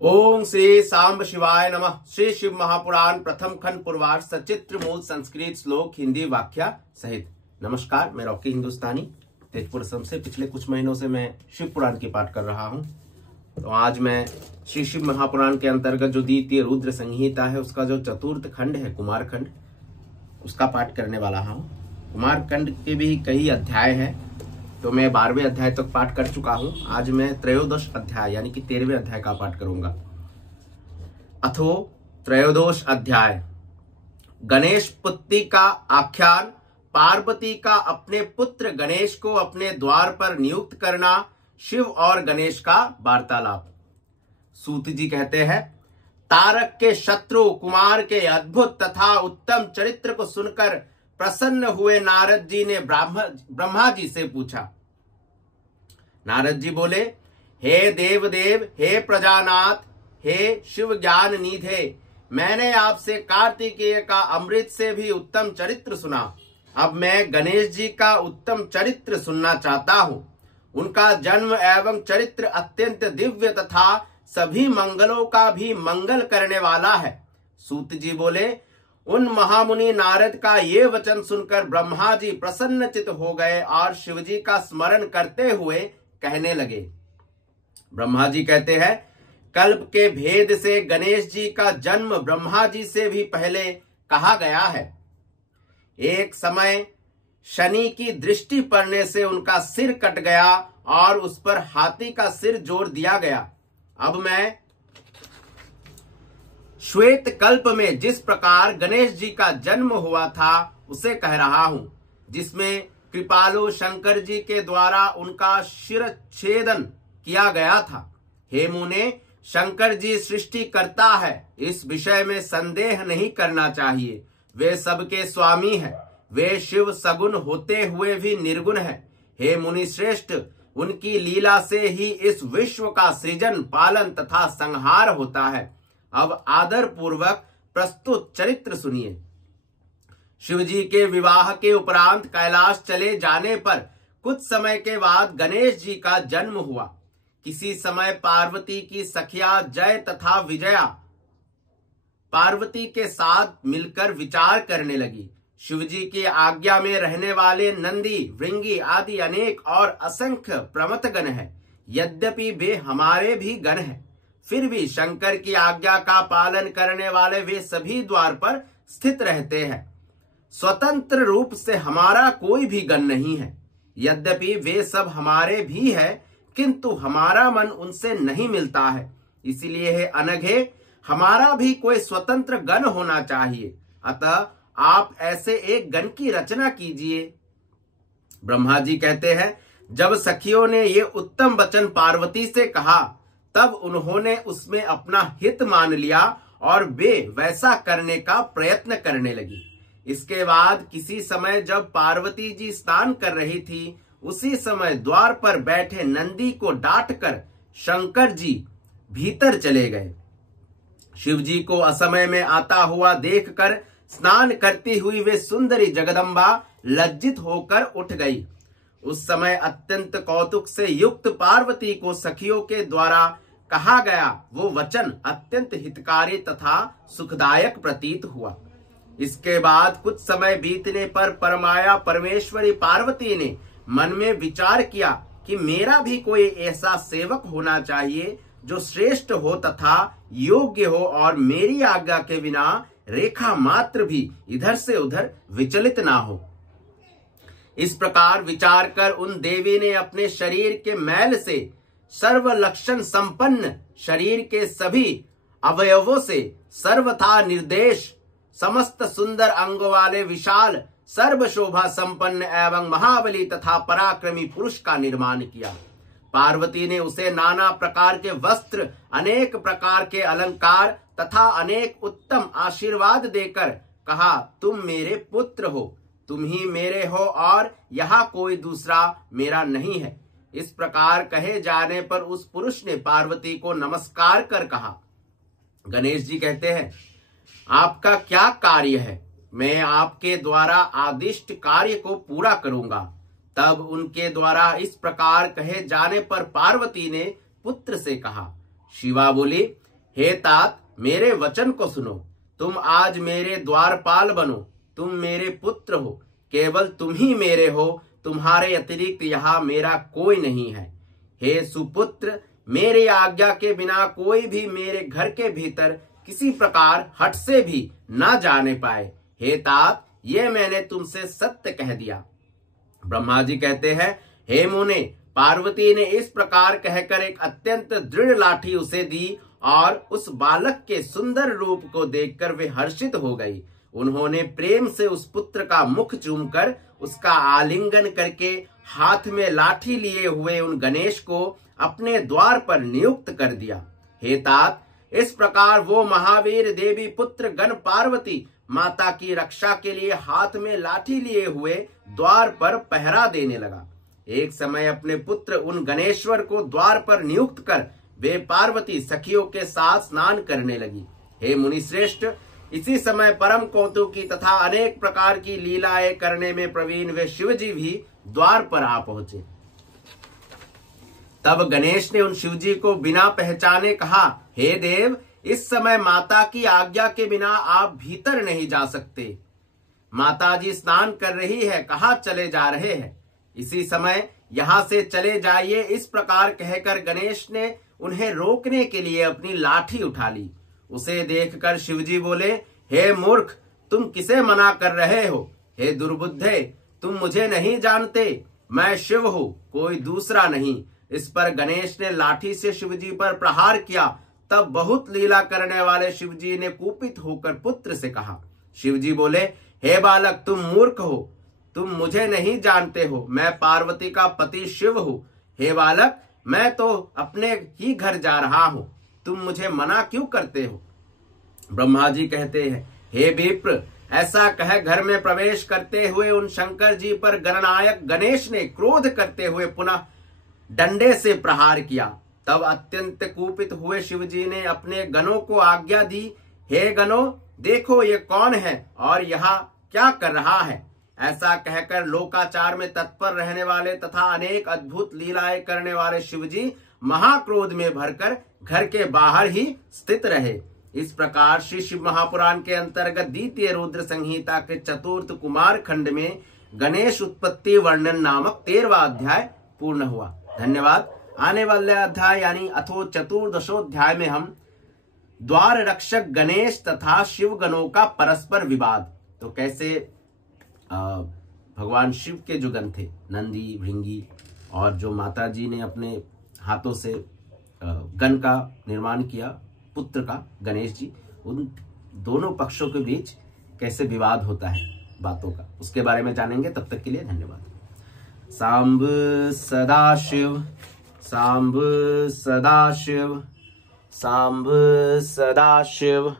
ओम श्री सांब शिवाय नमः। श्री शिव महापुराण प्रथम खंड पूर्वार्ध सचित्र मूल संस्कृत श्लोक हिंदी व्याख्या सहित। नमस्कार, मैं रॉकी हिंदुस्तानी तेजपुर असम से पिछले कुछ महीनों से मैं शिव पुराण की पाठ कर रहा हूं। तो आज मैं श्री शिव महापुराण के अंतर्गत जो द्वितीय रुद्र संहिता है उसका जो चतुर्थ खंड है कुमार खंड, उसका पाठ करने वाला हूं। कुमार खंड के भी कई अध्याय हैं, तो मैं 12वें अध्याय तक पाठ कर चुका हूं। आज मैं त्रयोदश अध्याय यानी कि 13वें अध्याय का पाठ करूंगा। अथो त्रयोदश अध्याय। गणेश पुत्री का आख्यान। पार्वती का अपने पुत्र गणेश को अपने द्वार पर नियुक्त करना। शिव और गणेश का वार्तालाप। सूत जी कहते हैं, तारक के शत्रु कुमार के अद्भुत तथा उत्तम चरित्र को सुनकर प्रसन्न हुए नारद जी ने ब्रह्मा जी से पूछा। नारद जी बोले, हे देवदेव, हे प्रजानाथ, हे शिव ज्ञान निधे, मैंने आपसे कार्तिकेय का अमृत से भी उत्तम चरित्र सुना। अब मैं गणेश जी का उत्तम चरित्र सुनना चाहता हूँ। उनका जन्म एवं चरित्र अत्यंत दिव्य तथा सभी मंगलों का भी मंगल करने वाला है। सूत जी बोले, उन महामुनि नारद का ये वचन सुनकर ब्रह्मा जी प्रसन्नचित हो गए और शिव जी का स्मरण करते हुए कहने लगे। ब्रह्मा जी कहते हैं, कल्प के भेद से गणेश जी का जन्म ब्रह्मा जी से भी पहले कहा गया है। एक समय शनि की दृष्टि पड़ने से उनका सिर कट गया और उस पर हाथी का सिर जोड़ दिया गया। अब मैं श्वेत कल्प में जिस प्रकार गणेश जी का जन्म हुआ था उसे कह रहा हूं, जिसमें कृपालु शंकर जी के द्वारा उनका शिरच्छेदन किया गया था। हे मुने, शंकर जी सृष्टि करता है, इस विषय में संदेह नहीं करना चाहिए। वे सबके स्वामी हैं। वे शिव सगुण होते हुए भी निर्गुण हैं। हे मुनि श्रेष्ठ, उनकी लीला से ही इस विश्व का सृजन, पालन तथा संहार होता है। अब आदर पूर्वक प्रस्तुत चरित्र सुनिए। शिव जी के विवाह के उपरांत कैलाश चले जाने पर कुछ समय के बाद गणेश जी का जन्म हुआ। किसी समय पार्वती की सखिया जय तथा विजया पार्वती के साथ मिलकर विचार करने लगी। शिव जी की आज्ञा में रहने वाले नंदी, भृंगी आदि अनेक और असंख्य प्रमथ गण हैं। यद्यपि वे हमारे भी गण हैं, फिर भी शंकर की आज्ञा का पालन करने वाले वे सभी द्वार पर स्थित रहते हैं। स्वतंत्र रूप से हमारा कोई भी गण नहीं है। यद्यपि वे सब हमारे भी है, किंतु हमारा मन उनसे नहीं मिलता है। इसीलिए है अनघे, हमारा भी कोई स्वतंत्र गण होना चाहिए। अतः आप ऐसे एक गण की रचना कीजिए। ब्रह्मा जी कहते हैं, जब सखियों ने ये उत्तम वचन पार्वती से कहा, तब उन्होंने उसमें अपना हित मान लिया और वे वैसा करने का प्रयत्न करने लगी। इसके बाद किसी समय जब पार्वती जी स्नान कर रही थी, उसी समय द्वार पर बैठे नंदी को डांटकर शंकर जी भीतर चले गए। शिव जी को असमय में आता हुआ देखकर स्नान करती हुई वे सुंदरी जगदम्बा लज्जित होकर उठ गई। उस समय अत्यंत कौतुक से युक्त पार्वती को सखियों के द्वारा कहा गया वो वचन अत्यंत हितकारी तथा सुखदायक प्रतीत हुआ। इसके बाद कुछ समय बीतने पर परमाया परमेश्वरी पार्वती ने मन में विचार किया कि मेरा भी कोई ऐसा सेवक होना चाहिए जो श्रेष्ठ हो तथा योग्य हो और मेरी आज्ञा के बिना रेखा मात्र भी इधर से उधर विचलित ना हो। इस प्रकार विचार कर उन देवी ने अपने शरीर के मैल से सर्व लक्षण संपन्न शरीर के सभी अवयवों से सर्वथा निर्देश समस्त सुंदर अंग वाले विशाल सर्व शोभा संपन्न एवं महाबली तथा पराक्रमी पुरुष का निर्माण किया। पार्वती ने उसे नाना प्रकार के वस्त्र, अनेक प्रकार के अलंकार तथा अनेक उत्तम आशीर्वाद देकर कहा, तुम मेरे पुत्र हो, तुम ही मेरे हो और यहाँ कोई दूसरा मेरा नहीं है। इस प्रकार कहे जाने पर उस पुरुष ने पार्वती को नमस्कार कर कहा। गणेश जी कहते हैं, आपका क्या कार्य है? मैं आपके द्वारा आदिष्ट कार्य को पूरा करूंगा। तब उनके द्वारा इस प्रकार कहे जाने पर पार्वती ने पुत्र से कहा। शिवा बोली, हे तात, मेरे वचन को सुनो, तुम आज मेरे द्वारपाल बनो, तुम मेरे पुत्र हो, केवल तुम ही मेरे हो, तुम्हारे अतिरिक्त यहाँ मेरा कोई नहीं है। हे सुपुत्र, मेरी आज्ञा के बिना कोई भी मेरे घर के भीतर किसी प्रकार हट से भी ना जाने पाए। हे तात, ये मैंने तुमसे सत्य कह दिया। ब्रह्मा जी कहते हैं, हे मुने, पार्वती ने इस प्रकार कहकर एक अत्यंत दृढ़ लाठी उसे दी और उस बालक के सुंदर रूप को देखकर वे हर्षित हो गई। उन्होंने प्रेम से उस पुत्र का मुख चूमकर उसका आलिंगन करके हाथ में लाठी लिए हुए उन गणेश को अपने द्वार पर नियुक्त कर दिया। हे तात, इस प्रकार वो महावीर देवी पुत्र गण पार्वती माता की रक्षा के लिए हाथ में लाठी लिए हुए द्वार पर पहरा देने लगा। एक समय अपने पुत्र उन गणेश्वर को द्वार पर नियुक्त कर वे पार्वती सखियों के साथ स्नान करने लगी। हे मुनिश्रेष्ठ, इसी समय परम कौतुकी तथा अनेक प्रकार की लीलाएं करने में प्रवीण वे शिवजी भी द्वार पर आ पहुंचे। तब गणेश ने उन शिवजी को बिना पहचाने कहा, हे देव, इस समय माता की आज्ञा के बिना आप भीतर नहीं जा सकते। माताजी स्नान कर रही है, कहाँ चले जा रहे हैं? इसी समय यहाँ से चले जाइए। इस प्रकार कहकर गणेश ने उन्हें रोकने के लिए अपनी लाठी उठा ली। उसे देखकर शिवजी बोले, हे मूर्ख, तुम किसे मना कर रहे हो? हे दुर्बुद्धे, तुम मुझे नहीं जानते, मैं शिव हूँ, कोई दूसरा नहीं। इस पर गणेश ने लाठी से शिवजी पर प्रहार किया। तब बहुत लीला करने वाले शिवजी ने कुपित होकर पुत्र से कहा। शिवजी बोले, हे बालक, तुम मूर्ख हो, तुम मुझे नहीं जानते हो, मैं पार्वती का पति शिव हूँ। हे बालक, मैं तो अपने ही घर जा रहा हूँ, तुम मुझे मना क्यों करते हो? ब्रह्मा जी कहते हैं, हे विप्र, ऐसा कह घर में प्रवेश करते हुए उन शंकर जी पर गणनायक गणेश ने क्रोध करते हुए पुनः डंडे से प्रहार किया। तब अत्यंत कुपित हुए शिवजी ने अपने गणों को आज्ञा दी, हे गणों, देखो ये कौन है और यहाँ क्या कर रहा है? ऐसा कहकर लोकाचार में तत्पर रहने वाले तथा अनेक अद्भुत लीलाएं करने वाले शिवजी महाक्रोध में भरकर घर के बाहर ही स्थित रहे। इस प्रकार श्री शिव महापुराण के अंतर्गत द्वितीय रुद्र संहिता के चतुर्थ कुमार खंड में गणेश उत्पत्ति वर्णन नामक 13वां अध्याय पूर्ण हुआ। धन्यवाद। आने वाले अध्याय यानी अथो चतुर्दशोध्याय में हम द्वार रक्षक गणेश तथा शिव गणों का परस्पर विवाद, तो कैसे भगवान शिव के जो गण थे नंदी, भृंगी, और जो माता जी ने अपने हाथों से गण का निर्माण किया पुत्र का गणेश जी, उन दोनों पक्षों के बीच कैसे विवाद होता है बातों का, उसके बारे में जानेंगे। तब तक के लिए धन्यवाद। सांब सदाशिव, सांब सदाशिव, सांब सदाशिव।